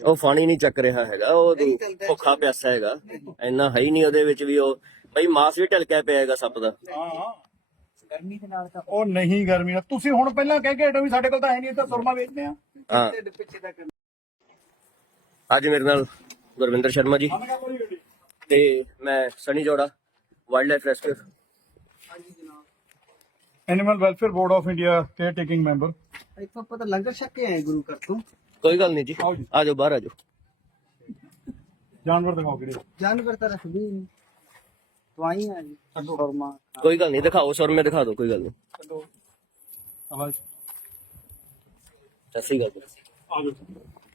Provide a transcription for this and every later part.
ਉਹ ਪਾਣੀ ਨਹੀਂ ਚੱਕ ਰਿਹਾ ਹੈਗਾ ਉਹ ਭੁੱਖਾ ਪਿਆਸਾ ਹੈਗਾ। ਇੰਨਾ ਹੈ ਹੀ ਨਹੀਂ ਉਹਦੇ ਵਿੱਚ ਵੀ ਉਹ ਬਈ ਮਾਸ ਵੀ ਢਲਕਿਆ ਪਿਆ ਹੈਗਾ ਸੱਪ ਦਾ। ਹਾਂ। ਗਰਮੀ ਦੇ ਨਾਲ ਤਾਂ ਉਹ ਨਹੀਂ ਗਰਮੀ ਨਾਲ। ਤੁਸੀਂ ਹੁਣ ਪਹਿਲਾਂ ਕਹਿ ਕੇ ਹਟੋ ਵੀ ਸਾਡੇ ਕੋਲ ਤਾਂ ਹੈ ਨਹੀਂ ਤਾਂ ਸੁਰਮਾ ਵੇਚਦੇ ਆ। ਹਾਂ। ਢਿੱਡ ਪਿੱਛੇ ਦਾ ਕਰਨਾ ਅੱਜ ਮੇਰੇ ਨਾਲ ਗੁਰਵਿੰਦਰ ਸ਼ਰਮਾ ਜੀ ਤੇ ਮੈਂ ਸਨੀ ਜੋੜਾ ਵਾਈਲਡ ਲਾਈਫ ਰੈਸਕਿਊ ਹਾਂਜੀ ਜਨਾਬ। Animal welfare board of India care taking member ਇੱਥੋਂ ਪਤਾ ਲੰਗਰ ਛਕ ਕੇ ਆਏ ਗੁਰੂ ਘਰ ਤੋਂ। ਕੋਈ ਗੱਲ ਨਹੀਂ ਜੀ ਆਓ ਜੀ। ਆ ਜਾਓ ਬਾਹਰ ਆ ਜਾਓ ਜਾਨਵਰ ਦਿਖਾਓ ਕਿਹੜੇ ਜਾਨਵਰ ਤਾਂ ਰੱਖਦੀ ਨਹੀਂ ਦਵਾਈਆਂ ਆ ਜੀ ਸ਼ਰਮਾ ਕੋਈ ਗੱਲ ਨਹੀਂ ਦਿਖਾਓ ਸੁਰ ਦਿਖਾ ਦਿਓ ਕੋਈ ਗੱਲ ਨਹੀਂ ਚਲੋ ਆਵਾਜ਼ ਸਤਿ ਸ਼੍ਰੀ ਅਕਾਲ ਜੀ। ਆ ਜਾਓ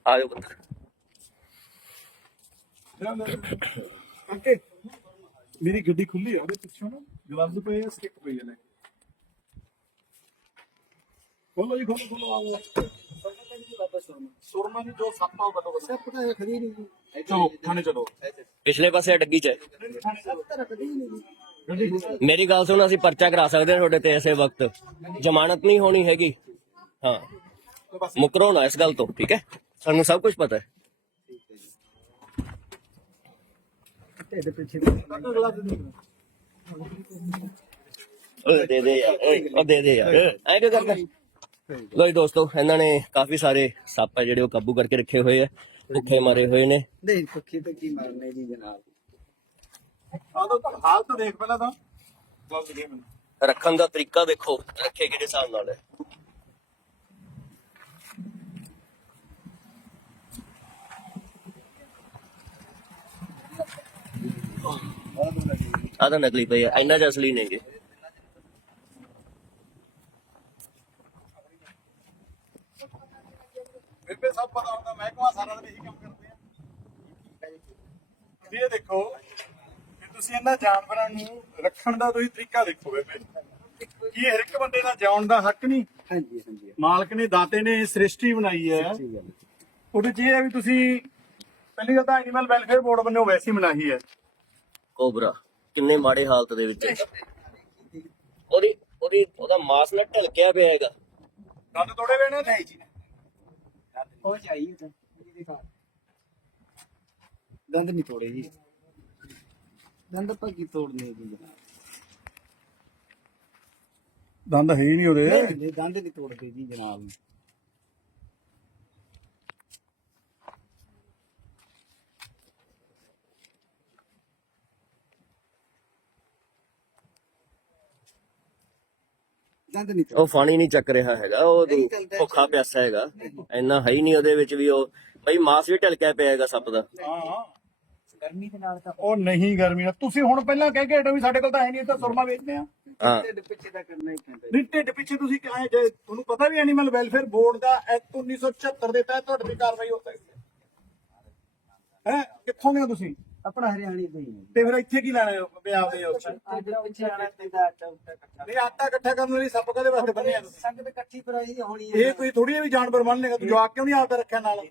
ਆ ਜਾਓ ਪੁੱਤਰ ਓਕੇ ਮੇਰੀ ਗੱਡੀ ਖੁੱਲੀ ਹੈ ਉਹਦੇ ਪਿੱਛੋਂ ਨਾ ਗਲਵਜ਼ ਪਏ ਆ ਸਟਿਕ ਪਈ ਹੈ ਲੈ ਖੋਲੋ ਜੀ ਖੋਲੋ ਖੋਲੋ ਆਓ ਸੁਰਮਾ। ਦੀ ਜੋ ਸੱਪ ਆ ਉਹ ਬਤੋ ਸਭ ਪਤਾ ਰੱਖਦੀ ਨਹੀਂ ਜੀ। ਚਲੋ ਥਾਣੇ ਚਲੋ। ਪਿਛਲੇ ਪਾਸੇ ਡੱਗੀ ਚ ਤਾਂ ਨਹੀਂ ਜੀ। ਮੇਰੀ ਗੱਲ ਸੁਣ ਅਸੀਂ ਪਰਚਾ ਕਰਾ ਸਕਦੇ ਹਾਂ ਤੁਹਾਡੇ ਤੇ ਐਸੇ ਵਕਤ। ਜ਼ਮਾਨਤ ਨਹੀਂ ਹੋਣੀ ਹੈਗੀ। ਹਾਂ। ਮੁਕਰੋ ਨਾ ਇਸ ਗੱਲ ਤੋਂ ਠੀਕ ਹੈ? ਸਾਨੂੰ ਸਭ ਕੁਝ ਪਤਾ ਹੈ। ਢਿੱਡ ਪਿੱਛੇ ਓਏ ਦੇ ਦੇ ਯਾਰ ਓਏ ਉਹ ਦੇ ਦੇ ਯਾਰ। ਐ ਕਿਉਂ ਕਰਦਾ? ਲੋ ਜੀ ਦੋਸਤੋ ਇਹਨਾਂ ਨੇ ਕਾਫੀ ਸਾਰੇ ਸੱਪ ਹੈ ਜਿਹੜੇ ਉਹ ਕਾਬੂ ਕਰਕੇ ਰੱਖੇ ਹੋਏ ਆ ਭੁੱਖੇ ਮਾਰੇ ਹੋਏ ਨੇ। ਦੇਖ ਪੱਖੀ ਤੇ ਕੀ ਮਰਨੇ ਜੀ ਜਨਾਬ? ਆ ਤਾਂ ਹਾਲਤ ਦੇਖ ਪਹਿਲਾਂ ਤਾਂ। ਗਲਵਜ਼ ਦੇ ਮੈਨੂੰ। ਰੱਖਣ ਦਾ ਤਰੀਕਾ ਦੇਖੋ ਰੱਖੇ ਕਿਹੜੇ ਹਿਸਾਬ ਨਾਲ ਹੈ। ਆ ਤਾਂ ਨਕਲੀ ਪਈ ਹੈ ਇੰਨਾ ਜਿਹਾ ਅਸਲੀ ਨਹੀਂ ਜੀ ਬੇਬੇ ਸਭ ਪਤਾ ਹੁੰਦਾ ਮਹਿਕਮਾ ਸਾਰਾ ਦਿਨ ਇਹੀ ਕੰਮ ਕਰਦੇ ਆ। ਤੁਸੀਂ ਇਹ ਦੇਖੋ ਕਿ ਤੁਸੀਂ ਇਹਨਾਂ ਜਾਨਵਰਾਂ ਨੂੰ ਰੱਖਣ ਦਾ ਤੁਸੀਂ ਤਰੀਕਾ ਦੇਖੋ ਬੇਬੇ। ਕੀ ਹਰ ਇੱਕ ਬੰਦੇ ਦਾ ਜਿਉਣ ਦਾ ਹੱਕ ਨਹੀਂ? ਹਾਂਜੀ ਹਾਂਜੀ। ਮਾਲਕ ਨੇ ਦਾਤੇ ਨੇ ਇਹ ਸ੍ਰਿਸ਼ਟੀ ਬਣਾਈ ਹੈ। ਉਹਦੇ ਚ ਇਹ ਹੈ ਵੀ ਤੁਸੀਂ ਪਹਿਲੀ ਗੱਲ ਤਾਂ ਐਨੀਮਲ ਵੈਲਫੇਅਰ ਬੋਰਡ ਵੱਲੋਂ ਵੈਸੀ ਮਨਾਹੀ ਹੈ। ਕੋਬਰਾ ਕਿੰਨੇ ਮਾੜੇ ਹਾਲਤ ਦੇ ਵਿੱਚ। ਉਹਦੀ ਉਹਦੀ ਉਹਦਾ ਮਾਸ ਨਾ ਢਲਕਿਆ ਪਿਆ ਹੈਗਾ। ਦੰਦ ਤੋੜੇ ਵੇ ਨੇ? ਨਹੀਂ ਜੀ ਹੋ ਜਾਈਏ ਤਾਂ। ਇਹਦੇ ਘਰ ਦੰਦ ਨਹੀਂ ਤੋੜੇ ਜੀ। ਦੰਦ ਪੱਕੀ ਤੋੜਨੇ ਜੀ? ਜਨਾਬ ਦੰਦ ਹੈ ਹੀ ਨਹੀਂ ਉਹਦੇ। ਨਹੀਂ, ਦੰਦ ਨਹੀਂ ਤੋੜਦੇ ਜੀ ਜਨਾਬ। ਦੰਦ ਨਹੀਂ ਉਹ ਪਾਣੀ ਨਹੀਂ ਚੱਕ ਰਿਹਾ ਹੈਗਾ ਉਹ ਭੁੱਖਾ ਪਿਆਸਾ ਹੈਗਾ। ਇੰਨਾ ਹੈ ਹੀ ਨਹੀਂ ਉਹਦੇ ਵਿੱਚ ਵੀ ਉਹ ਬਈ ਮਾਸ ਵੀ ਢਲਕਿਆ ਪਿਆ ਹੈਗਾ ਸੱਪ ਦਾ। ਹਾਂ। ਗਰਮੀ ਦੇ ਨਾਲ ਤਾਂ ਉਹ ਨਹੀਂ ਗਰਮੀ ਨਾਲ। ਤੁਸੀਂ ਹੁਣ ਪਹਿਲਾਂ ਕਹਿ ਕੇ ਹਟੋ ਵੀ ਸਾਡੇ ਕੋਲ ਤਾਂ ਹੈ ਨਹੀਂ ਤਾਂ ਸੁਰਮਾ ਵੇਚਦੇ ਆ। ਹਾਂ। ਢਿੱਡ ਪਿੱਛੇ ਦਾ ਕਰਨਾ ਹੀ ਪੈਂਦਾ। ਨਹੀਂ ਢਿੱਡ ਪਿੱਛੇ ਤੁਸੀਂ ਕਹੇ ਜੇ ਤੁਹਾਨੂੰ ਪਤਾ ਵੀ ਐਨੀਮਲ ਵੈਲਫੇਅਰ ਬੋਰਡ ਦਾ ਐਕਟ 1976 ਦੇ ਤਹਿਤ ਤੁਹਾਡੇ ਤੇ ਕਾਰਵਾਈ ਹੋ ਸਕਦੀ ਹੈ। ਹੈ? ਕਿੱਥੋਂ ਦੇ ਹੋ ਤੁਸੀਂ? ਆਪਣਾ ਹਰਿਆਣੀ ਦੇ ਹੀ ਹੈ ਤੇ ਫਿਰ ਇੱਥੇ ਕੀ ਲੈਣਾ ਹੈ ਪੰਜਾਬ ਦੇ ਉੱਤੇ ਢਿੱਡ ਪਿੱਛੇ ਆਣਾ ਪੈਂਦਾ ਆਟਾ ਉਟਾ ਇਕੱਠਾ। ਨਹੀਂ ਆਟਾ ਇਕੱਠਾ ਕਰਨ ਲਈ ਸੱਪ ਕਦੇ ਵਾਸਤੇ ਬੰਨੇ ਆ ਤੁਸੀਂ? ਸੰਗਤ ਇਕੱਠੀ ਕਰਾਈ ਹੋਣੀ ਇਹ ਕੋਈ ਥੋੜੀ ਵੀ ਜਾਨਵਰ ਬੰਨ ਲੇਗਾ ਤੂੰ ਜਵਾਕ ਕਿਉਂ ਨਹੀਂ ਆਪਦਾ ਰੱਖਿਆ ਨਾਲ?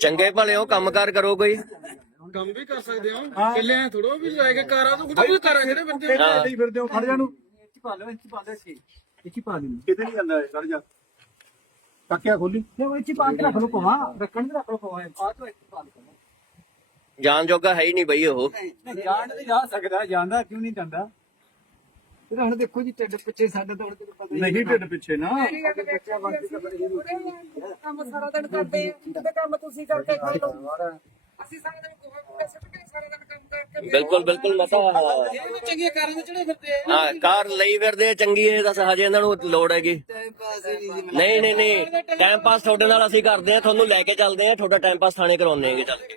ਚੰਗੇ ਭਲੇ ਉਹ ਕੰਮਕਾਰ ਕਰੋ ਕੋਈ। ਕੰਮ ਵੀ ਕਰ ਸਕਦੇ ਹੋ। ਇਕੱਲੇ ਐ ਥੋੜੋ ਵੀ ਲੈ ਕੇ ਕਾਰਾਂ ਤੋਂ ਖੁਦ ਵੀ ਕਾਰਾਂ ਜਿਹੜੇ ਬੰਦੇ। ਲਈ ਫਿਰਦੇ ਹੋ ਖੜ ਜਾ ਨੂੰ? ਇੱਥੇ ਪਾ ਲਓ ਇੱਥੇ ਪਾ ਲਓ ਸੀ ਇੱਥੇ ਪਾ ਦਿਓ ਕਿਤੇ ਨਹੀਂ ਜਾਂਦਾ ਇਹ, ਖੜ ਜਾ। ਟੱਕਿਆ ਖੋਲੀ। ਜੇ ਇੱਥੇ ਪਾ ਕੇ ਰੱਖ ਲਓ ਪਵਾ ਰੱਖਣ ਦੇ ਰੱਖ ਲਓ ਪਵਾ ਆ ਤਾਂ ਇੱਥੇ ਪਾ ਲਓ। ਜਾਨ ਜੋਗਾ ਹੈ ਹੀ ਨਹੀਂ ਬਈ ਉਹ। ਨਹੀਂ ਜਾਣ ਤੇ ਜਾ ਸਕਦਾ ਜਾਂਦਾ ਕਿਉਂ ਨਹੀਂ ਜਾਂਦਾ? ਫਿਰ ਹੁਣ ਦੇਖੋ ਜੀ ਢਿੱਡ ਪਿੱਛੇ ਸਾਡੇ ਤਾਂ ਹੁਣ ਤੈਨੂੰ ਪਤਾ ਹੀ ਨਹੀਂ ਢਿੱਡ ਪਿੱਛੇ ਨਾ। ਬੱਚਿਆਂ ਵਾਸਤੇ ਤਾਂ ਬੜੀ ਕੰਮ ਸਾਰਾ ਦਿਨ ਕਰਦੇ ਆ ਤੇ ਕੰਮ ਤੁਸੀਂ ਕਰਕੇ ਖਾ ਲਓ। ਅਸੀਂ ਸਾਰਾ ਦਿਨ ਗੋਹਾ ਕੂੜਾ ਸੁੱਟ ਕੇ ਸਾਰਾ ਦਿਨ ਕੰਮ ਕਰਕੇ ਬਿਲਕੁਲ ਬਿਲਕੁਲ ਮੈਂ ਤਾਂ ਚੰਗੀਆਂ ਕਾਰਾਂ ਦੇ ਚੜੇ ਫਿਰਦੇ ਆ। ਹਾਂ ਕਾਰ ਲਈ ਫਿਰਦੇ ਆ ਚੰਗੀ ਇਹ ਦੱਸ ਹਜੇ ਇਹਨਾਂ ਨੂੰ ਲੋੜ ਹੈਗੀ। ਨਹੀਂ ਨਹੀਂ ਨਹੀਂ ਨਹੀਂ ਟਾਈਮ ਪਾਸ ਤੁਹਾਡੇ ਨਾਲ ਅਸੀਂ ਕਰਦੇ ਆ ਤੁਹਾਨੂੰ ਲੈ ਕੇ ਚੱਲਦੇ ਆ ਤੁਹਾਡਾ ਟਾਈਮ ਪਾਸ ਥਾਣੇ ਕਰਾਉਣੇ ਹੈਗੇ ਚੱਲ ਕੇ।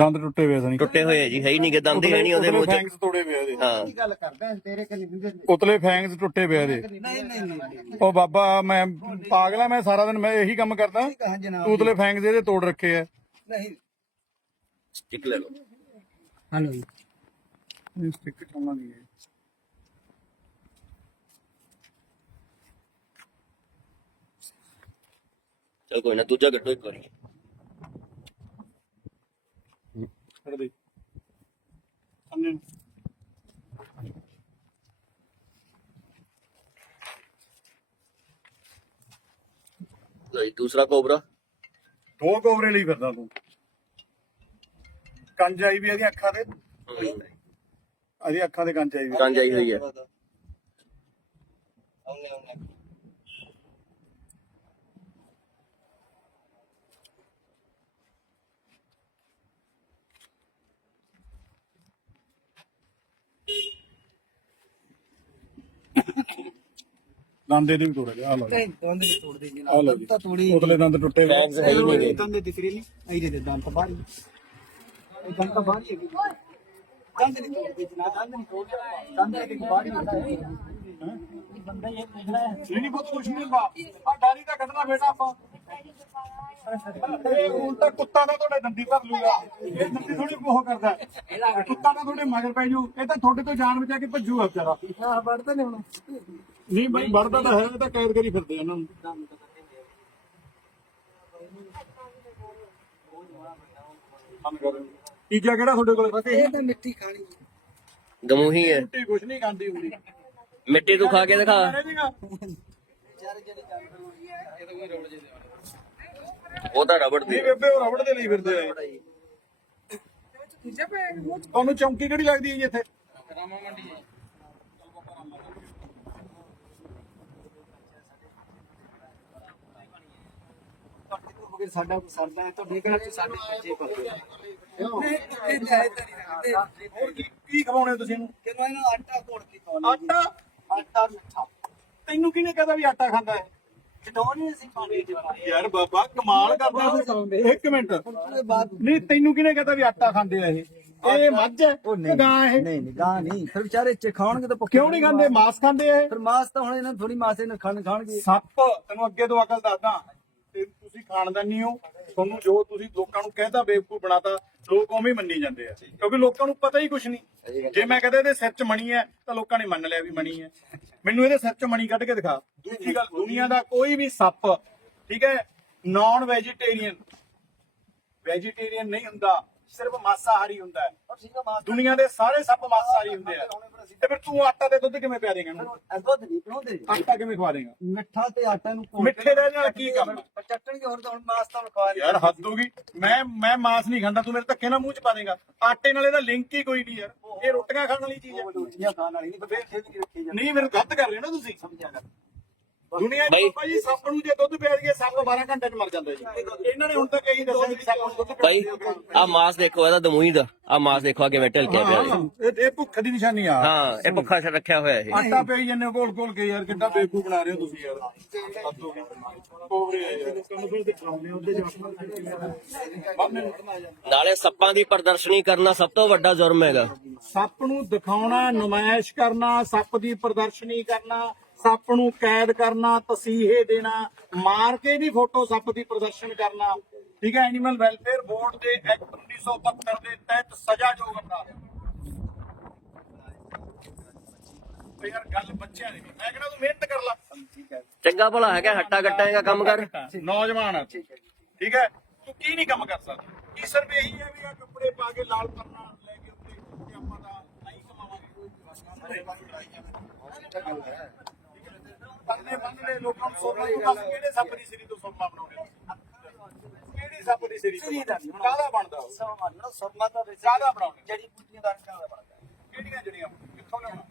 ਦੰਦ ਟੁੱਟੇ ਹੋਏ ਸਨੀ। ਟੁੱਟੇ ਹੋਏ ਆ ਜੀ ਹੈ ਹੀ ਨਹੀਂ ਕਿ ਦੰਦ ਹੀ ਹੈ ਨਹੀਂ ਉਹਦੇ ਮੂੰਹ 'ਚ ਫੈਂਗਸ ਤੋੜੇ ਪਏ ਇਹਦੇ ਹਾਂ। ਕੀ ਗੱਲ ਕਰਦਾ ਤੇਰੇ ਕੰਨੀ ਨਹੀਂ ਉਤਲੇ ਫੈਂਗਸ ਟੁੱਟੇ ਪਏ ਇਹਦੇ ਨਹੀਂ ਨਹੀਂ ਨਹੀਂ ਉਹ ਬਾਬਾ ਮੈਂ ਪਾਗਲਾ ਮੈਂ ਸਾਰਾ ਦਿਨ ਮੈਂ ਇਹੀ ਕੰਮ ਕਰਦਾ। ਜਨਾਬ ਉਤਲੇ ਫੈਂਗਸ ਇਹਦੇ ਤੋੜ ਰੱਖੇ ਆ। ਨਹੀਂ। ਸਟਿਕ ਲੈ ਲਓ। ਹਲੋ। ਜੀ ਇਹ ਸਟਿੱਕ ਚਾਹੁੰਦਾ ਨਹੀਂ ਹੈ। ਚਲ ਕੋਈ ਨਾ ਦੂਜਾ ਕੱਢੋ ਇੱਕ ਵਾਰੀ। అడది ਦੂਸਰਾ ਕੋਬਰਾ। ਦੋ ਕੋਬਰੇ ਲਈ ਫਿਰਦਾ ਤੂੰ। ਕੰਜ ਆਈ ਵੀ ਇਹਦੀ ਅੱਖਾਂ ਤੇ। ਅਜੇ ਅੱਖਾਂ ਤੇ ਕੰਜਾਈ ਵੀ। ਕੰਜ ਹੋਈ ਹੈ। ਦੰਦ ਇਹਦੇ ਵੀ ਤੋੜੇ ਗਏ ਆ ਲਓ ਜੀ। ਨਹੀਂ ਦੰਦ ਨਹੀਂ ਤੋੜਦੇ ਜੀ। ਲਓ ਜੀ। ਤਾਂ ਤੋੜੀ ਉਤਲੇ ਦੰਦ ਟੁੱਟੇ ਹੋਏ। ਫੈਨਸ ਹੈ ਹੀ ਨਹੀਂ। ਦੰਦ ਨਹੀਂ ਆਈ ਦੇ ਦੰਦ ਤਾਂ ਬਾਹਰ ਹੀ ਇਹ ਦੰਦ ਤਾਂ ਬਾਹਰ ਹੀ ਹੈਗੇ। ਦੰਦ ਨਹੀਂ ਤੋੜਦੇ ਜੀ ਨਾ ਦੰਦ ਨਹੀਂ ਤੋੜਦੇ ਦੰਦ ਇੱਕ ਬਾਹਰ ਹੀ ਹੁੰਦਾ ਹੈ? ਬੰਦਾ ਇਹ ਦੇਖਣਾ ਹੈ ਨਹੀਂ ਨਹੀਂ ਬਹੁਤ ਕੁਛ ਨਹੀਂ ਹੁੰਦਾ ਆ ਡਾਲੀ ਤਾਂ ਕੱਢਣਾ ਬੇਟਾ ਆਪਾਂ। ਇਹ ਉਲਟਾ ਕੁੱਤਾ ਦਾ ਤੁਹਾਡੇ ਦੰਦੀ ਭਰ ਲੂਗਾ। ਇਹ ਦੰਦੀ ਥੋੜੀ ਉਹ ਕਰਦਾ ਹੈ। ਕੁੱਤਾ ਦਾ ਤੁਹਾਡੇ ਮਗਰ ਪੈ ਜੂ। ਇਹ ਤਾਂ ਤੁਹਾਡੇ ਤੋਂ ਜਾਨ ਬਚਾ ਕੇ ਭੱਜੂਗਾ ਵਿਚਾਰਾ। ਹਾਂ ਵੜਦੇ ਨੇ ਹੁਣ। ਨਹੀਂ ਬਾਈ ਵੜਦਾ ਤਾਂ ਹੈ ਇਹ ਤਾਂ ਕੈਦ ਕਰੀ ਫਿਰਦੇ ਆ ਇਹਨਾਂ ਨੂੰ। ਬੰਦ ਕਰ ਦਿਓ। ਤੀਜਾ ਕਿਹੜਾ ਤੁਹਾਡੇ ਕੋਲੇ? ਇਹ ਤਾਂ ਮਿੱਟੀ ਖਾਣੀ ਦਮੂਹੀ ਹੈ। ਕੁਛ ਨਹੀਂ ਖਾਂਦੀ ਹੁੰਦੀ। ਮਿੱਟੀ ਤੂੰ ਖਾ ਕੇ ਦਿਖਾ। ਉਹ ਤਾਂ ਰਬੜ ਦੀ। ਨਹੀਂ ਬੇਬੇ ਉਹ ਰਬੜ ਦੇ ਲਈ ਫਿਰਦੇ ਆ ਤੁਹਾਨੂੰ ਚੌਂਕੀ ਕਿਹੜੀ ਲੱਗਦੀ ਹੈ ਜੀ ਇੱਥੇ? ਸਾਡਾ ਸਰਦਾ ਹੈ ਤੁਹਾਡੇ ਘਰ ਚ ਸਾਡੇ ਬੱਚੇ ਪੱਕੇ ਹੋਰ ਕੀ ਕੀ ਖਵਾਉਣੇ ਹੋ ਤੁਸੀਂ ਇਹਨੂੰ? ਆਟਾ ਘੋਲ ਕੇ ਆਟਾ? ਆਟਾ ਮਿੱਠਾ। ਤੈਨੂੰ ਕਿਹਨੇ ਕਹਦਾ ਵੀ ਆਟਾ ਖਾਂਦਾ ਹੈ? ਖਿਡੌਣੇ ਅਸੀਂ ਪਾਣੀ ਚ ਪਾਏ ਯਾਰ ਬਾਬਾ ਕਮਾਲ ਕਰਦਾ ਇੱਕ ਮਿੰਟ। ਨਹੀਂ ਤੈਨੂੰ ਕਿਹਨੇ ਕਹਦਾ ਵੀ ਆਟਾ ਖਾਂਦੇ ਆ ਇਹ? ਇਹ ਮੱਝ ਹੈ ਉਹ ਨਹੀਂ ਗਾਂ ਇਹ? ਨਹੀਂ ਨਹੀਂ ਗਾਂ ਨਹੀਂ। ਫਿਰ ਵਿਚਾਰੇ ਚ ਖਾਣਗੇ ਤਾਂ ਭੁੱਖੇ ਕਿਉਂ ਨਹੀਂ ਖਾਂਦੇ? ਮਾਸ ਖਾਂਦੇ ਆ ਇਹ? ਫਿਰ ਮਾਸ ਤਾਂ ਹੁਣ ਇਹਨਾਂ ਨੂੰ ਥੋੜੀ ਮਾਸ ਇਹਨਾਂ ਖਾਣ ਖਾਣਗੇ। ਸੱਪ ਤੈਨੂੰ ਅੱਗੇ ਤੋਂ ਅਕਲ ਦੱਸਦਾ। ਤੇ ਤੁਸੀਂ ਖਾਨਦਾਨੀ ਹੋ। ਤੁਹਾਨੂੰ ਜੋ ਤੁਸੀਂ ਲੋਕਾਂ ਨੂੰ ਕਹਿਤਾ ਬੇਵਕੂਫ ਬਣਾਤਾ। ਲੋਕ ਉਵੇਂ ਮੰਨੀ ਜਾਂਦੇ ਆ ਕਿਉਂਕਿ ਲੋਕਾਂ ਨੂੰ ਪਤਾ ਹੀ ਕੁਝ ਨਹੀਂ। ਜੇ ਮੈਂ ਕਹਦਾ ਇਹਦੇ ਸਿਰ 'ਚ ਮਣੀ ਹੈ ਤਾਂ ਲੋਕਾਂ ਨੇ ਮੰਨ ਲਿਆ ਵੀ ਮਣੀ ਹੈ। ਮੈਨੂੰ ਇਹਦੇ ਸਿਰ 'ਚ ਮਣੀ ਕੱਢ ਕੇ ਦਿਖਾ। ਦੂਜੀ ਗੱਲ ਦੁਨੀਆ ਦਾ ਕੋਈ ਵੀ ਸੱਪ ਠੀਕ ਹੈ ਨਾਨ ਵੈਜੀਟੇਰੀਅਨ ਵੈਜੀਟੇਰੀਅਨ ਨਹੀਂ ਹੁੰਦਾ। ਸਿਰਫ ਮਾਸਾਹਾਰੀ ਹੁੰਦਾ ਹੈ। ਦੁਨੀਆ ਦੇ ਸਾਰੇ ਸੱਪ ਮਾਸਾਹਾਰੀ ਹੁੰਦੇ ਆ। ਤੇ ਫਿਰ ਤੂੰ ਆਟਾ ਤੇ ਦੁੱਧ ਕਿਵੇਂ ਪਿਆ ਦੇਗਾ? ਇਹਨੂੰ? ਦੁੱਧ ਨਹੀਂ ਪਿਉਂਦੇ। ਆਟਾ ਕਿਵੇਂ ਖਵਾ ਦੇਗਾ? ਮਿੱਠਾ ਤੇ ਆਟਾ ਨੂੰ ਘੋਲ ਮਿੱਠੇ ਦੇ ਨਾਲ ਕੀ ਕੰਮ? ਚੱਟਣਗੇ ਹੋਰ ਤਾਂ ਹੁਣ ਮਾਸ ਤਾਂ ਖਵਾ ਯਾਰ ਹੱਦ ਹੋ ਗਈ। ਮੈਂ ਮੈਂ ਮਾਸ ਨਹੀਂ ਖਾਂਦਾ ਤੂੰ ਮੇਰੇ ਧੱਕੇ ਨਾਲ ਮੂੰਹ ਚ ਪਾ ਦੇਗਾ। ਆਟੇ ਨਾਲ ਇਹਦਾ ਲਿੰਕ ਹੀ ਕੋਈ ਨਹੀਂ ਯਾਰ। ਇਹ ਰੋਟੀਆਂ ਖਾਣ ਵਾਲੀ ਚੀਜ਼ ਹੈ ਰੋਟੀਆਂ ਖਾਣ ਵਾਲੀ ਨਹੀਂ ਫਿਰ ਖੇਡ ਕੇ ਰੱਖੀ ਜਾਂਦੇ। ਨਹੀਂ ਫਿਰ ਗਲਤ ਕਰ ਰਹੇ ਹੋ ਨਾ ਤੁਸੀਂ। ਸਮਝਿਆ ਕਰ ਦੁਨੀਆ ਚ ਭਾਈ ਸੱਪ ਨੂੰ ਜੇ ਦੁੱਧ ਪਿਆ ਦਈਏ ਸੱਪ 12 ਘੰਟੇ ਚ ਮਰ ਜਾਂਦਾ ਜੀ। ਇਹਨਾਂ ਨੇ ਹੁਣ ਤੱਕ ਇਹੀ ਦੱਸਿਆ ਵੀ ਸੱਪ ਨੂੰ ਦੁੱਧ ਬਾਈ ਆ ਮਾਸ ਦੇਖੋ ਇਹਦਾ ਦਮੂਹੀ ਦਾ। ਆ ਮਾਸ ਦੇਖੋ ਆ ਕਿਵੇਂ ਢਲਕਿਆ ਪਿਆ। ਹਾਂ, ਇਹ ਇਹ ਭੁੱਖ ਦੀ ਨਿਸ਼ਾਨੀ ਆ। ਹਾਂ ਇਹ ਭੁੱਖਾ ਛ ਰੱਖਿਆ ਹੋਇਆ ਇਹ। ਆਟਾ ਪਈ ਜੰਨੇ ਕੋਲ ਕੋਲ ਕੇ ਯਾਰ ਕਿੱਡਾ ਬੇਕੂ ਬਣਾ ਰਹੇ ਹੋ ਤੁਸੀਂ ਯਾਰ। ਹੱਦ ਹੋ ਗਈ ਕੋਬਰੇ ਆ ਯਾਰ ਤੁਹਾਨੂੰ ਫਿਰ ਦਿਖਾਉਂਦੇ ਉਹਦੇ ਨਾਲੇ ਸੱਪਾਂ ਦੀ ਪ੍ਰਦਰਸ਼ਨੀ ਕਰਨਾ ਸਭ ਤੋਂ ਵੱਡਾ ਜੁਰਮ ਹੈਗਾ। ਸੱਪ ਨੂੰ ਦਿਖਾਉਣਾ ਨੁਮਾਇਸ਼ ਕਰਨਾ ਸੱਪ ਦੀ ਪ੍ਰਦਰਸ਼ਨੀ ਕਰਨਾ ਸੱਪ ਨੂੰ ਕੈਦ ਕਰਨਾ ਤਸੀਹੇ ਦੇਣਾ ਮਾਰ ਕੇ ਦੀ ਫੋਟੋ ਸੱਪ ਦੀ ਪ੍ਰਦਰਸ਼ਨ ਕਰਨਾ। ਠੀਕ ਹੈ ਐਨੀਮਲ ਵੈਲਫੇਅਰ ਬੋਰਡ ਦੇ ਐਕਟ 1972 ਦੇ ਤਹਿਤ ਸਜ਼ਾਯੋਗ ਅਪਰਾਧ। ਤੇ ਯਾਰ ਗੱਲ ਬੱਚਿਆਂ ਦੀ ਮੈਂ ਕਹਿੰਦਾ ਤੂੰ ਮਿਹਨਤ ਕਰ ਲੈ। ਚੰਗਾ ਭਲਾ ਹੈਗਾ ਹੱਟਾ ਕੱਟਾਂਗਾ ਕੰਮ ਕਰ। ਨੌਜਵਾਨ ਆ। ਠੀਕ ਹੈ ਤੂੰ ਕੀ ਨਹੀਂ ਕੰਮ ਕਰ ਸਕਦਾ? ਕੀ ਸਿਰਫ ਇਹੀ ਹੈ ਵੀ ਆ ਕੱਪੜੇ ਪਾ ਕੇ ਲਾਲ ਕਰਨਾ ਲੈ ਕੇ ਉੱਤੇ ਤੇ ਆਪਾਂ ਨਹੀਂ ਕਮਾਵਾਂਗੇ। ਬੰਦੇ ਬੰਦੇ ਲੋਕਾਂ ਨੂੰ ਸੋਨਾ ਨੂੰ ਦੱਸ ਕਿਹੜੇ ਸੱਪ ਦੀ ਸਿਰੀ ਤੋਂ ਸੋਨਾ ਬਣਾਉਂਦੇ ਕਿਹੜੀ ਸੱਪ ਦੀ ਸਿਰੀ ਤੋਂ ਕਾਹਦਾ ਬਣਦਾ ਉਹ? ਸਮਾਂ ਸਰਮਾ ਤਾਂ ਵੈਸੇ ਕਾਹਦਾ ਬਣਾਉਂਦੇ? ਜੜੀ ਬੂਟੀਆਂ ਦਾ ਰੰਗਾਂ ਦਾ ਬਣਦਾ। ਕਿਹੜੀਆਂ ਜੜੀਆਂ? ਕਿੱਥੋਂ ਲਿਆਉਣਾ?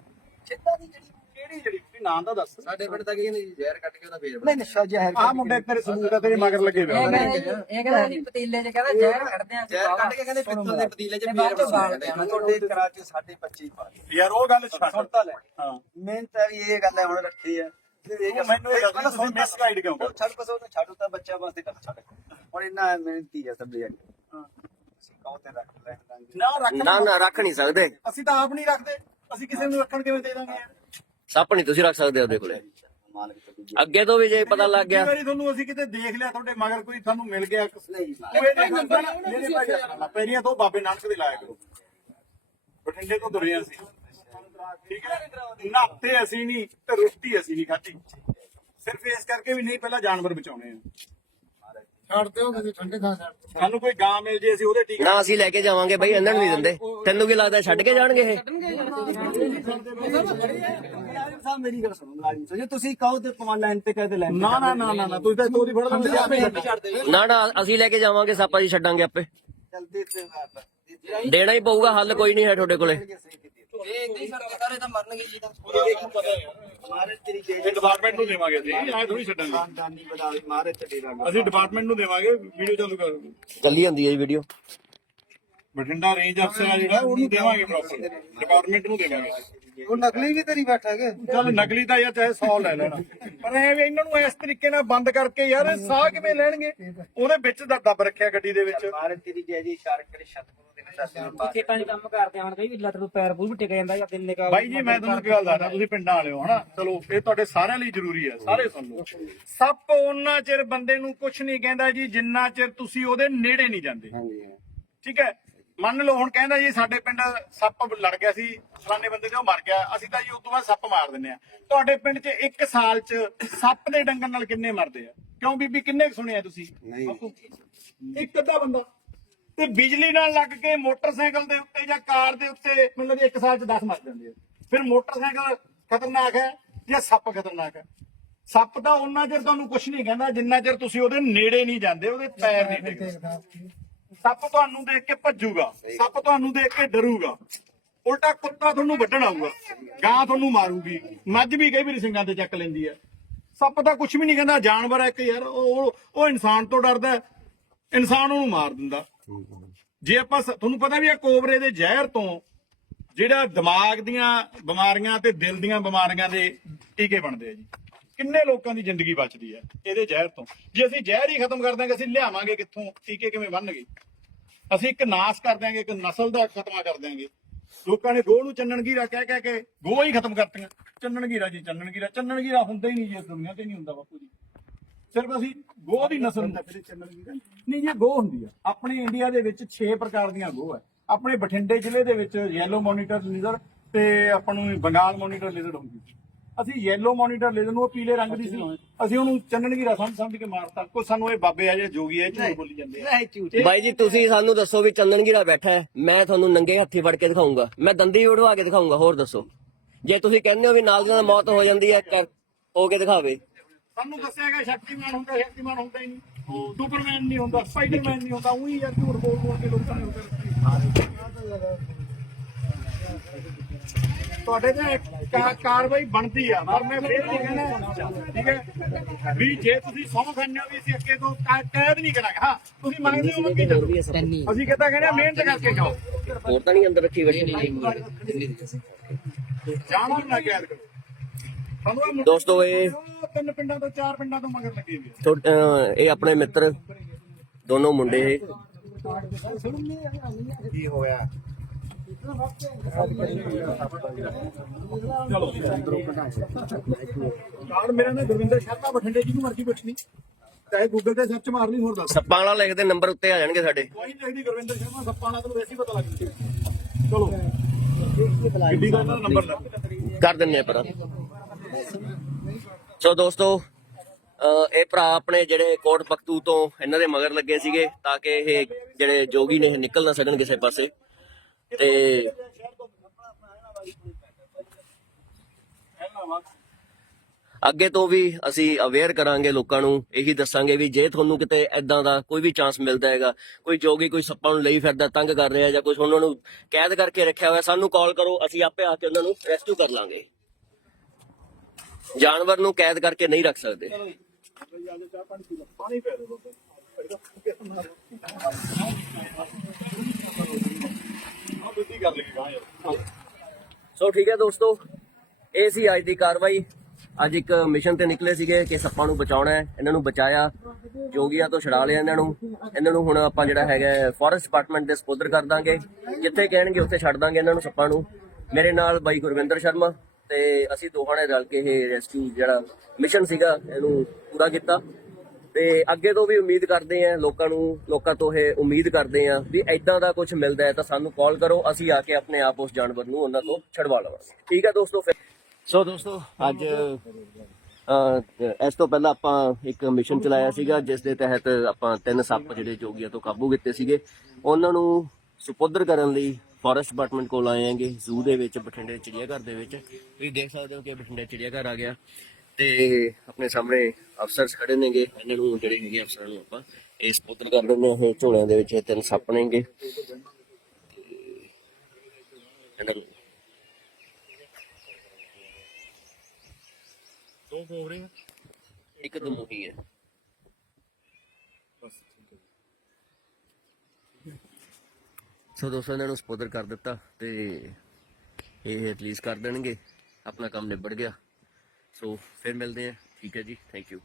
ਚਿੱਤਾ ਦੀ ਜੜੀ ਕਿਹੜੀ ਜੜੀ? ਬੂਟੀ ਨਾਂ ਤਾਂ ਦੱਸ। ਸਾਡੇ ਪਿੰਡ ਤਾਂ ਕਹਿੰਦੇ ਜ਼ਹਿਰ ਕੱਟ ਕੇ ਉਹਦਾ ਫੇਰ ਨਹੀਂ ਨਸ਼ਾ ਜ਼ਹਿਰ ਆਹ ਮੁੰਡੇ ਤੇਰੇ ਸਬੂਤ ਆ ਤੇਰੇ ਮਗਰ ਲੱਗੇ ਹੋਏ ਆ। ਇਹ ਕਹਿੰਦਾ ਅਸੀਂ ਪਤੀਲੇ 'ਚ ਕਹਿੰਦਾ ਜ਼ਹਿਰ ਕੱਢਦੇ ਆਂ ਜ਼ਹਿਰ ਕੱਢ ਕੇ ਕਹਿੰਦੇ ਪਿੱਤਲ ਦੇ ਪਤੀਲੇ 'ਚ ਫੇਰ ਬਾਲਦੇ ਆ। ਤੁਹਾਡੇ ਕਰਾਚੀ ਸਾਡੇ ਬੱਚੇ ਹੀ ਪਾ ਗਏ ਯਾਰ ਉਹ ਗੱਲ ਛੱਡ। ਸੁਣਤਾ ਲੈ। ਹਾਂ। ਮਿਹਨਤ ਹੈ ਵੀ ਇਹ ਗੱਲ ਹੈ ਹੁਣ ਰੱਖੀ ਹੈ। ਉਹ ਮੈਨੂੰ ਇਹ ਗੱਲ ਤੁਸੀਂ ਮਿਸਗਾਈਡ ਕਿਉਂ ਕਰਦੇ ਛੱਡ ਪਸੋ ਛੱਡੋ ਤਾਂ ਬੱਚਾ ਵਾਸਤੇ ਕਰ ਛੱਡ। ਹੁਣ ਇੰਨਾ ਮਿਹਨਤੀ ਹੈ ਸਭ ਦੇ ਹਾਂ। ਅਸੀਂ ਕਹੋ ਤੇ ਰੱਖ ਲੈ ਨਾ ਰੱਖ ਨਾ ਨਾ ਰੱਖ ਨਹੀਂ ਸਕਦੇ। ਅਸੀਂ ਤਾਂ ਆਪ ਨਹੀਂ ਰੱਖਦੇ। ਅਸੀਂ ਕਿਸੇ ਨੂੰ ਰੱਖਣ ਕਿਵੇਂ ਦੇ ਦਾਂਗੇ? ਯਾਰ ਸੱਪ ਨਹੀਂ ਤੁਸੀਂ ਰੱਖ ਸਕਦੇ ਉਹਦੇ ਕੋਲੇ। ਮਾਲਕ ਤੇ ਦੂਜੀ ਅੱਗੇ ਤੋਂ ਵੀ ਜੇ ਪਤਾ ਲੱਗ ਗਿਆ। ਵਾਰੀ ਤੁਹਾਨੂੰ ਅਸੀਂ ਕਿਤੇ ਦੇਖ ਲਿਆ ਤੁਹਾਡੇ ਮਗਰ ਕੋਈ ਤੁਹਾਨੂੰ ਮਿਲ ਗਿਆ ਨਹੀਂ ਮੇਰੇ ਪਹਿਲੀਆਂ ਤੋਂ ਬਾਬੇ ਨਾਨਕ ਦੇ ਲਾਇਆ ਕਰੋ। ਬਠਿੰਡੇ ਤੋਂ ਦੁਰੀਆਂ ਸੀ। ਠੀਕ ਹੈ? ਨਾਤੇ ਅਸੀਂ ਨਹੀਂ ਤੇ ਰੋਟੀ ਅਸੀਂ ਨਹੀਂ ਖਾਧੀ। ਸਿਰਫ ਇਸ ਕਰਕੇ ਵੀ ਨਹੀਂ ਪਹਿਲਾਂ ਜਾਨਵਰ ਬਚਾਉਣੇ ਆ। ਛੱਡਦੇ ਹੋ ਕਿਸੇ ਠੰਡੇ ਥਾਂ ਛੱਡ ਸਾਨੂੰ ਕੋਈ ਗਾਂ ਮਿਲ ਜੇ ਅਸੀਂ ਉਹਦੇ ਟੀਕੇ ਨਾ ਅਸੀਂ ਲੈ ਕੇ ਜਾਵਾਂਗੇ ਬਈ ਨੂੰ ਨਹੀਂ ਦਿੰਦੇ। ਤੈਨੂੰ ਕੀ ਲੱਗਦਾ ਛੱਡ ਕੇ ਜਾਣਗੇ ਇਹ? ਸਾਹਿਬ ਮੇਰੀ ਗੱਲ ਸੁਣੋ ਮੁਲਾਜ਼ਮ ਸਾਹਿਬ ਜੇ ਤੁਸੀਂ ਕਹੋ ਤੇ ਪਵਾਂ ਲਾਈਨ ਤੇ ਕਹਦੇ ਲਾਈਨ ਨਾ ਨਾ ਨਾ ਨਾ ਨਾ ਤੁਸੀਂ ਤਾਂ ਤੋਰੀ ਫੜ ਲਓ ਆਪੇ ਛੱਡ ਨਾ ਨਾ ਅਸੀਂ ਲੈ ਕੇ ਜਾਵਾਂਗੇ ਸਾਪਾ ਜੀ ਛੱਡਾਂਗੇ ਆਪੇ। ਜਲਦੀ ਤੇ ਦੇਣਾ ਹੀ ਪਊਗਾ ਹੱਲ ਕੋਈ ਨਹੀਂ ਹੈ ਤੁਹਾਡੇ ਕੋਲੇ। ਮਾਰੇ ਤੇਰੀ ਜੇ ਇਹ ਡਿਪਾਰਟਮੈਂਟ ਨੂੰ ਦੇਵਾਂਗੇ ਅਸੀਂ। ਐ ਥੋੜੀ ਛੱਡਾਂਗੇ। ਖਾਨਦਾਨੀ ਬਦਾਲੀ ਮਾਰੇ ਤੇ ਡੇਰਾ ਅਸੀਂ ਡਿਪਾਰਟਮੈਂਟ ਨੂੰ ਦੇਵਾਂਗੇ ਵੀਡੀਓ ਚਾਲੂ ਕਰ। ਕੱਲੀ ਹੁੰਦੀ ਹੈ ਜੀ ਵੀਡੀਓ ਬਠਿੰਡਾ ਰੇਂਜ ਅਫਸਰ ਆ ਜਿਹੜਾ ਉਹਨੂੰ ਦੇਵਾਂਗੇ ਪ੍ਰੋਪਰ ਡਿਪਾਰਟਮੈਂਟ ਨੂੰ ਦੇਵਾਂਗੇ। ਉਹ ਨਕਲੀ ਵੀ ਤੇਰੀ ਬੈਠਾ ਕੇ ਚੱਲ ਨਕਲੀ ਤਾਂ ਯਾਰ ਚਾਹੇ 100 ਲੈ ਲੈਣਾ। ਪਰ ਐ ਵੀ ਇਹਨਾਂ ਨੂੰ ਇਸ ਤਰੀਕੇ ਨਾਲ ਬੰਦ ਕਰਕੇ ਯਾਰ ਇਹ ਸਾਹ ਕਿਵੇਂ ਲੈਣਗੇ? ਉਹਦੇ ਵਿੱਚ ਦਾ ਦੱਬ ਰੱਖਿਆ ਗੱਡੀ ਦੇ ਵਿੱਚ। ਮਾਰੇ ਤੇਰੀ ਜੇ ਜੀ ਇਸ਼ਾਰਾ ਕਰੇ ਸਤਗੁਰੂ ਦੇ ਦੱਸ ਖੇਤਾਂ 'ਚ ਕੰਮ ਕਰਦੇ ਹਨ ਕਈ ਵੀ ਲੱਤ ਨੂੰ ਪੈਰ ਪੂਰ ਵੀ ਟਿਕ ਜਾਂਦਾ ਜਾਂ ਦਿਨ ਨਿਕਾ ਬਾਈ ਜੀ ਮੈਂ ਤੁਹਾਨੂੰ ਇੱਕ ਗੱਲ ਦੱਸਦਾ ਤੁਸੀਂ ਪਿੰਡਾਂ ਵਾਲੇ ਹੋ ਹਨਾ? ਚਲੋ ਇਹ ਤੁਹਾਡੇ ਸਾਰਿਆਂ ਲਈ ਜ਼ਰੂਰੀ ਹੈ ਸਾਰੇ ਸੁਣ ਲਓ। ਸੱਪ ਉਹਨਾਂ ਚਿਰ ਬੰਦੇ ਨੂੰ ਕੁਝ ਨਹੀਂ ਕਹਿੰਦਾ ਜੀ ਜਿੰਨਾ ਚਿਰ ਤੁਸੀਂ ਉਹਦੇ ਨੇੜੇ ਨਹੀਂ ਜਾਂਦੇ। ਠੀਕ ਹੈ? ਮੰਨ ਲਓ ਹੁਣ ਕਹਿੰਦਾ ਜੀ ਸਾਡੇ ਪਿੰਡ ਸੱਪ ਲੜ ਗਿਆ ਸੀ ਫਲਾਣੇ ਬੰਦੇ ਤੇ ਉਹ ਮਰ ਗਿਆ ਅਸੀਂ ਤਾਂ ਜੀ ਉਸ ਤੋਂ ਬਾਅਦ ਸੱਪ ਮਾਰ ਦਿੰਨੇ ਆ ਤੁਹਾਡੇ ਪਿੰਡ 'ਚ ਇੱਕ ਸਾਲ 'ਚ ਸੱਪ ਦੇ ਡੰਗਣ ਨਾਲ ਕਿੰਨੇ ਮਰਦੇ ਆ? ਕਿਉਂ ਬੀਬੀ ਕਿੰਨੇ ਸੁਣਿਆ ਤੁਸੀਂ? ਇੱਕ ਅੱਧਾ ਬੰਦਾ। ਤੇ ਬਿਜਲੀ ਨਾਲ ਲੱਗ ਕੇ ਮੋਟਰਸਾਈਕਲ ਦੇ ਉੱਤੇ ਜਾਂ ਕਾਰ ਦੇ ਉੱਤੇ ਮੈਨੂੰ ਲੱਗਦਾ ਇੱਕ ਸਾਲ 'ਚ 10 ਮਰ ਜਾਂਦੇ ਆ। ਫਿਰ ਮੋਟਰਸਾਈਕਲ ਖਤਰਨਾਕ ਹੈ ਜਾਂ ਸੱਪ ਖਤਰਨਾਕ ਹੈ? ਸੱਪ ਤਾਂ ਉਹਨਾਂ ਚਿਰ ਤੁਹਾਨੂੰ ਕੁਝ ਨਹੀਂ ਕਹਿੰਦਾ ਜਿੰਨਾ ਚਿਰ ਤੁਸੀਂ ਉਹਦੇ ਨੇੜੇ ਨਹੀਂ ਜਾਂਦੇ ਉਹਦੇ ਪੈਰ ਨਹੀਂ ਟਿਕਦੇ। ਸੱਪ ਤੁਹਾਨੂੰ ਦੇਖ ਕੇ ਭੱਜੂਗਾ ਸੱਪ ਤੁਹਾਨੂੰ ਦੇਖ ਕੇ ਡਰੂਗਾ। ਉਲਟਾ ਕੁੱਤਾ ਤੁਹਾਨੂੰ ਵੱਢਣ ਆਊਗਾ ਗਾਂ ਤੁਹਾਨੂੰ ਮਾਰੂਗੀ। ਮੱਝ ਵੀ ਕਈ ਵਾਰੀ ਸਿੰਘਾਂ ਤੇ ਚੱਕ ਲੈਂਦੀ ਹੈ। ਸੱਪ ਤਾਂ ਕੁਝ ਵੀ ਨਹੀਂ ਕਹਿੰਦਾ ਜਾਨਵਰ ਹੈ ਇੱਕ ਯਾਰ ਉਹ ਉਹ- ਇਨਸਾਨ ਤੋਂ ਡਰਦਾ ਇਨਸਾਨ ਉਹਨੂੰ ਮਾਰ ਦਿੰਦਾ। ਜੇ ਆਪਾਂ ਤੁਹਾਨੂੰ ਪਤਾ ਵੀ ਆ ਕੋਬਰੇ ਦੇ ਜ਼ਹਿਰ ਤੋਂ ਜਿਹੜਾ ਦਿਮਾਗ ਦੀਆਂ ਬਿਮਾਰੀਆਂ ਤੇ ਦਿਲ ਦੀਆਂ ਬਿਮਾਰੀਆਂ ਦੇ ਟੀਕੇ ਬਣਦੇ ਆ ਜੀ। ਕਿੰਨੇ ਲੋਕਾਂ ਦੀ ਜ਼ਿੰਦਗੀ ਬਚਦੀ ਹੈ ਇਹਦੇ ਜ਼ਹਿਰ ਤੋਂ। ਜੇ ਅਸੀਂ ਜ਼ਹਿਰ ਹੀ ਖਤਮ ਕਰ ਦਾਂਗੇ ਅਸੀਂ ਲਿਆਵਾਂਗੇ ਕਿੱਥੋਂ? ਟੀਕੇ ਕਿਵੇਂ ਬਣਨਗੇ? ਅਸੀਂ ਇੱਕ ਨਾਸ ਕਰ ਦਿਆਂਗੇ ਇੱਕ ਨਸਲ ਦਾ ਖਤਮਾ ਕਰ ਦਿਆਂਗੇ। ਲੋਕਾਂ ਨੇ ਗੋਹ ਨੂੰ ਚੰਨਣ ਗੀਰਾ ਕਹਿ ਕਹਿ ਕੇ ਗੋਹ ਹੀ ਖਤਮ ਕਰਤੀਆਂ। ਚੰਨਣ ਗੀਰਾ ਜੀ ਚੰਨਣ ਗੀਰਾ ਚੰਨਣ ਗੀਰਾ ਹੁੰਦਾ ਹੀ ਨਹੀਂ ਜੀ ਇਸ ਦੁਨੀਆ ਤੇ ਨਹੀਂ ਹੁੰਦਾ ਬਾਪੂ ਜੀ। ਸਿਰਫ ਅਸੀਂ ਗੋਹ ਦੀ ਨਸਲ ਨੂੰ ਨਹੀਂ ਇਹ ਗੋਹ ਹੁੰਦੀ ਆ। ਆਪਣੇ ਇੰਡੀਆ ਦੇ ਵਿੱਚ 6 ਪ੍ਰਕਾਰ ਦੀਆਂ ਗੋਹ ਹੈ ਆਪਣੇ ਬਠਿੰਡੇ ਜ਼ਿਲ੍ਹੇ ਦੇ ਵਿੱਚ ਯੈਲੋ ਮੋਨੀਟਰ ਲਿਜ਼ਰ ਤੇ ਆਪਾਂ ਨੂੰ ਬੰਗਾਲ ਮੋਨੀਟਰ ਲਿਜ਼ਰ ਹੁੰਦੀ ਅਸੀਂ ਯੈਲੋ ਮੋਨੀਟਰ ਲਿਜ਼ਰ ਨੂੰ ਉਹ ਪੀਲੇ ਰੰਗ ਦੀ ਸੀ। ਅਸੀਂ ਉਹਨੂੰ ਚੰਨਣਗੀਰਾ ਸਮਝ ਸਮਝ ਕੇ ਮਾਰਤਾ। ਕੋ ਸਾਨੂੰ ਇਹ ਬਾਬੇ ਆ ਜੇ ਜੋਗੀ ਆ ਇਹ ਝੂਠ ਬੋਲੀ ਜਾਂਦੇ ਆ। ਨਹੀਂ ਝੂਠ ਬਾਈ ਜੀ ਤੁਸੀਂ ਸਾਨੂੰ ਦੱਸੋ ਵੀ ਚੰਦਨਗੀਰਾ ਬੈਠਾ ਹੈ। ਮੈਂ ਤੁਹਾਨੂੰ ਨੰਗੇ ਹੱਥੀ ਫੜ ਕੇ ਦਿਖਾਉਂਗਾ। ਮੈਂ ਦੰਦੀ ਉੜਵਾ ਕੇ ਦਿਖਾਉਂਗਾ ਹੋਰ ਦੱਸੋ। ਜੇ ਤੁਸੀਂ ਕਹਿੰਦੇ ਹੋ ਵੀ ਨਾਲ ਦੀ ਨਾਲ ਮੌਤ ਹੋ ਜਾਂਦੀ ਹੈ ਕਰ ਹੋ ਕੇ ਦਿਖਾਵੇ। ਸਾਨੂੰ ਦੱਸਿਆ ਗਿਆ ਸ਼ਕਤੀਮਾਨ ਹੁੰਦਾ ਸ਼ਕਤੀਮਾਨ ਹੁੰਦਾ ਹੀ ਨਹੀਂ। ਸੁਪਰਮੈਨ ਨਹੀਂ ਹੁੰਦਾ ਸਪਾਈਡਰਮੈਨ ਨਹੀਂ ਹੁੰਦਾ ਉਹੀ ਯਾਰ ਝੂਠ ਬੋਲ ਬੋਲ ਕੇ ਲੋਕਾਂ ਨੇ ਉਹ ਕਰ ਤੁਹਾਡੇ ਤੇ ਕਾ- ਕਾਰਵਾਈ ਬਣਦੀ ਆ ਪਰ ਮੈਂ ਫੇਰ ਨਹੀਂ ਕਹਿਣਾ ਠੀਕ ਹੈ? ਵੀ ਜੇ ਤੁਸੀਂ ਸੌਂ ਖਾਂਦੇ ਹੋ ਵੀ ਅਸੀਂ ਅੱਗੇ ਤੋਂ ਕਾ- ਕੈਦ ਨਹੀਂ ਕਰਾਂਗੇ। ਹਾਂ ਤੁਸੀਂ ਮੰਗਦੇ ਹੋ ਮੰਗੀ ਚੱਲੋ ਅਸੀਂ ਕਿੱਦਾਂ ਕਹਿੰਦੇ ਆ, ਮਿਹਨਤ ਕਰਕੇ ਖਾਓ। ਹੋਰ ਤਾਂ ਨਹੀਂ ਅੰਦਰ ਰੱਖੀ ਬੈਠੀ ਜਾਨਵਰ ਨਾ ਕੈਦ ਕਰੋ। ਸਾਨੂੰ ਇਹ ਮੁੰਡੇ ਦੋਸਤੋ ਇਹ ਤਿੰਨ ਪਿੰਡਾਂ ਤੋਂ ਚਾਰ ਪਿੰਡਾਂ ਤੋਂ ਮਗਰ ਲੱਗੇ ਹੋਏ ਆ। ਥੋ- ਅਹ ਇਹ ਆਪਣੇ ਮਿੱਤਰ ਦੋਨੋਂ ਮੁੰਡੇ ਇਹ। ਕੀ ਹੋਇਆ? ਨਾਲ ਮੇਰਾ ਨਾਮ ਗੁਰਵਿੰਦਰ ਸ਼ਰਮਾ ਬਠਿੰਡੇ ਜੀ ਨੂੰ ਮਰਜ਼ੀ ਪੁੱਛ ਲਈ। ਚਾਹੇ ਗੂਗਲ ਤੇ ਸਰਚ ਮਾਰ ਲਈ ਹੋਰ ਦੱਸ। ਸੱਪਾਂ ਵਾਲਾ ਲਿਖਦੇ ਨੰਬਰ ਉੱਤੇ ਆ ਜਾਣਗੇ ਸਾਡੇ। ਕੋਈ ਨਹੀਂ ਲਿਖਦੀ ਗੁਰਵਿੰਦਰ ਸ਼ਰਮਾ ਸੱਪਾਂ ਨਾਲ ਤੈਨੂੰ ਵੈਸੇ ਹੀ ਪਤਾ ਲੱਗ ਜੂਗਾ ਚਲੋ। ਗੱਡੀ ਦਾ ਨੰਬਰ ਲੈ। ਕਰ ਦਿੰਨੇ ਆ ਪਰਾਂ ਸੋ ਦੋਸਤੋ ਇਹ ਭਰਾ ਆਪਣੇ ਜਿਹੜੇ ਕੋਟ ਪਖਤੂ ਤੋਂ ਇਹਨਾਂ ਦੇ ਮਗਰ ਲੱਗੇ ਸੀਗੇ ਤਾਂ ਕਿ ਇਹ ਜਿਹੜੇ ਜੋਗੀ ਨੇ ਨਿਕਲ ਨਾ ਸਕਣ ਕਿਸੇ ਪਾਸੇ। ਤੇ ਅੱਗੇ ਤੋਂ ਵੀ ਅਸੀਂ ਅਵੇਅਰ ਕਰਾਂਗੇ ਲੋਕਾਂ ਨੂੰ, ਇਹੀ ਦੱਸਾਂਗੇ ਵੀ ਜੇ ਤੁਹਾਨੂੰ ਕਿਤੇ ਐਦਾਂ ਦਾ ਕੋਈ ਵੀ ਚਾਂਸ ਮਿਲਦਾ ਹੈਗਾ, ਕੋਈ ਜੋਗੀ, ਕੋਈ ਸੱਪਾਂ ਨੂੰ ਲਈ ਫਿਰਦਾ, ਤੰਗ ਕਰ ਰਿਹਾ ਜਾਂ ਕੁਝ ਉਹਨਾਂ ਨੂੰ ਕੈਦ ਕਰਕੇ ਰੱਖਿਆ ਹੋਇਆ, ਸਾਨੂੰ ਕਾਲ ਕਰੋ, ਅਸੀਂ ਆਪੇ ਆ ਕੇ ਉਹਨਾਂ ਨੂੰ ਰੈਸਕਿਊ ਕਰ ਲਾਂਗੇ। ਜਾਨਵਰ ਨੂੰ ਕੈਦ ਕਰਕੇ ਨਹੀਂ ਰੱਖ ਸਕਦੇ। ਪਾਣੀ ਗੱਲ ਕੀ ਗਾਂ ਯਾਰ। ਸੋ ਠੀਕ ਹੈ ਦੋਸਤੋ, ਇਹ ਸੀ ਅੱਜ ਦੀ ਕਾਰਵਾਈ। ਅੱਜ ਇੱਕ ਮਿਸ਼ਨ ਤੇ ਨਿਕਲੇ ਸੀਗੇ ਕਿ ਸੱਪਾਂ ਨੂੰ ਬਚਾਉਣਾ ਹੈ, ਇਹਨਾਂ ਨੂੰ ਬਚਾਇਆ। ਜੋਗੀਆਂ ਤੋਂ ਛੁਡਾ ਲਿਆ ਇਹਨਾਂ ਨੂੰ। ਇਹਨਾਂ ਨੂੰ ਹੁਣ ਆਪਾਂ ਜਿਹੜਾ ਹੈਗਾ ਫੋਰੈਸਟ ਡਿਪਾਰਟਮੈਂਟ ਦੇ ਸਪੋਦਰ ਕਰ ਦਾਂਗੇ। ਜਿੱਥੇ ਕਹਿਣਗੇ, ਉੱਥੇ ਛੱਡ ਦਾਂਗੇ ਇਹਨਾਂ ਨੂੰ ਸੱਪਾਂ ਨੂੰ। ਮੇਰੇ ਨਾਲ ਬਾਈ ਗੁਰਵਿੰਦਰ ਸ਼ਰਮਾ ਤੇ ਅਸੀਂ ਦੋਹਾਂ ਨੇ ਰਲ ਕੇ ਇਹ ਰੈਸਕਿਊ ਜਿਹੜਾ ਮਿਸ਼ਨ ਸੀਗਾ, ਇਹਨੂੰ ਪੂਰਾ ਕੀਤਾ। ਤੇ ਅੱਗੇ ਤੋਂ ਵੀ ਉਮੀਦ ਕਰਦੇ ਆ ਲੋਕਾਂ ਨੂੰ, ਲੋਕਾਂ ਤੋਂ ਇਹ ਉਮੀਦ ਕਰਦੇ ਆ ਵੀ ਐਦਾਂ ਦਾ ਕੁਝ ਮਿਲਦਾ ਹੈ ਤਾਂ ਸਾਨੂੰ ਕਾਲ ਕਰੋ, ਅਸੀਂ ਆ ਕੇ ਆਪਣੇ ਆਪ ਉਸ ਜਾਨਵਰ ਨੂੰ ਉਹਨਾਂ ਤੋਂ ਛਡਵਾ ਲਵਾਂਗੇ। ਠੀਕ ਹੈ ਦੋਸਤੋ ਫਿਰ। ਸੋ ਦੋਸਤੋ, ਅੱਜ ਇਸ ਤੋਂ ਪਹਿਲਾਂ ਆਪਾਂ ਇੱਕ ਮਿਸ਼ਨ ਚਲਾਇਆ ਸੀਗਾ, ਜਿਸ ਦੇ ਤਹਿਤ ਆਪਾਂ ਤਿੰਨ ਸੱਪ ਜਿਹੜੇ ਜੋਗੀਆਂ ਤੋਂ ਕਾਬੂ ਕੀਤੇ ਸੀਗੇ। ਉਹਨਾਂ ਨੂੰ ਸੁਪੁੱਦਰ ਕਰਨ ਲਈ ਫੋਰੈਸਟ ਡਿਪਾਰਟਮੈਂਟ ਕੋਲ ਆਏ ਆਂਗੇ ਜ਼ੂ ਦੇ ਵਿੱਚ, ਬਠਿੰਡੇ ਚਿੜੀਆ ਘਰ ਦੇ ਵਿੱਚ। ਤੁਸੀਂ ਦੇਖ ਸਕਦੇ ਹੋ ਕਿ ਬਠਿੰਡੇ ਚਿੜੀਆ ਘਰ ਆ ਗਿਆ। ਤੇ ਆਪਣੇ ਸਾਹਮਣੇ ਅਫਸਰ ਖੜੇ ਨੇਗੇ। ਇਹਨਾਂ ਨੂੰ ਜਿਹੜੇ ਹੈਗੇ ਅਫਸਰਾਂ ਨੂੰ ਆਪਾਂ ਇਹ ਸਪੋਤਰ ਕਰ ਦਿੰਦੇ ਹਾਂ। ਇਹ ਝੋਲਿਆਂ ਦੇ ਵਿੱਚ ਇਹ ਤਿੰਨ ਸੱਪ ਨੇਗੇ। ਇਹਨਾਂ ਨੂੰ ਦੋ ਇੱਕ ਦਮੂਹੀ ਠੀਕ ਹੈ ਸੋ ਦੋਸਤੋ ਇਹਨਾਂ ਨੂੰ ਸਪੋਦਰ ਕਰ ਦਿੱਤਾ ਤੇ ਇਹ ਰਿਲੀਜ਼ ਕਰ ਦੇਣਗੇ। ਆਪਣਾ ਕੰਮ ਨਿਬੜ ਗਿਆ। ਸੋ ਫਿਰ ਮਿਲਦੇ ਆ ਠੀਕ ਹੈ ਜੀ। Thank you